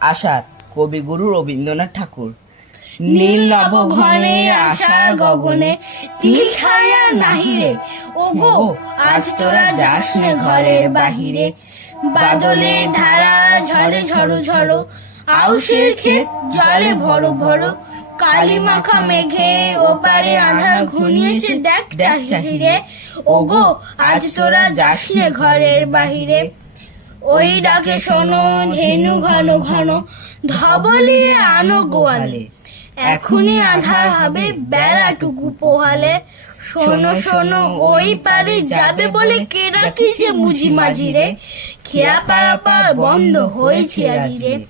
আষাঢ়, কবিগুরু রবীন্দ্রনাথ ঠাকুর। নীল নভ ঘনে আষাঢ় গগনে, তিল ছায়া নাহিরে। ওগো আজ তোরা যাস নে ঘরের বাহিরে। বাদলে ধারা ঝরে ঝড়ো ঝড়ো, আউশের ক্ষেত জলে ভরো ভরো। কালি মাখা মেঘে ওপারে আঁধার ঘনিয়েছে দেখ চাহিরে। ওগো আজ তোরা যাস নে ঘরের বাহিরে। ওই ডাকে শোনো ধেনু ঘন ঘন, ধবলিয়ে আনো গোয়ালে। এখনই আঁধার হবে বেলাটুকু পোহালে। শোনো শোনো ওই পারে যাবে বলে কে রাখিছে মুজি মাঝিরে। খেয়া পারাপার বন্ধ হয়েছে আজিরে।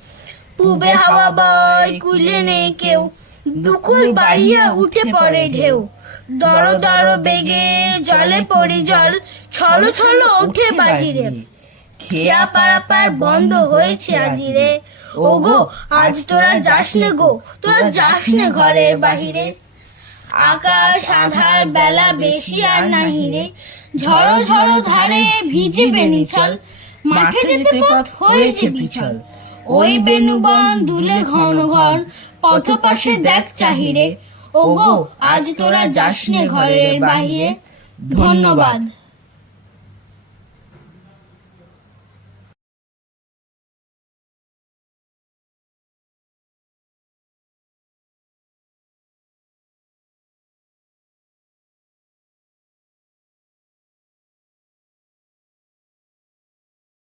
পূবে হাওয়া বয় কুলে নেই কেউ, দুকুল বাইয়া উঠে পড়ে ঢেউ। দড় দড় বেগে জলে পড়ি জল, ছলো ছলো ওঠে বাজিরে। খেয়া পারাপার বন্ধ হয়েছে আজিরে। ওগো আজ তোরা যাস নে গো, তোরা যাস নে ঘরের বাহিরে। আকাশ আধার বেলা বেশি আর নাহিরে। ঝড়ো ঝড়ো ধারে ভিজিবে নিছল, মাঠে যেতে পথ হয়েছে পিছল। ওই বেণুবন দুলে ঘন ঘন, পথ পাশে দেখ চাহিরে। ওগো আজ তোরা যাস নে ঘরের বাহিরে। ধন্যবাদ।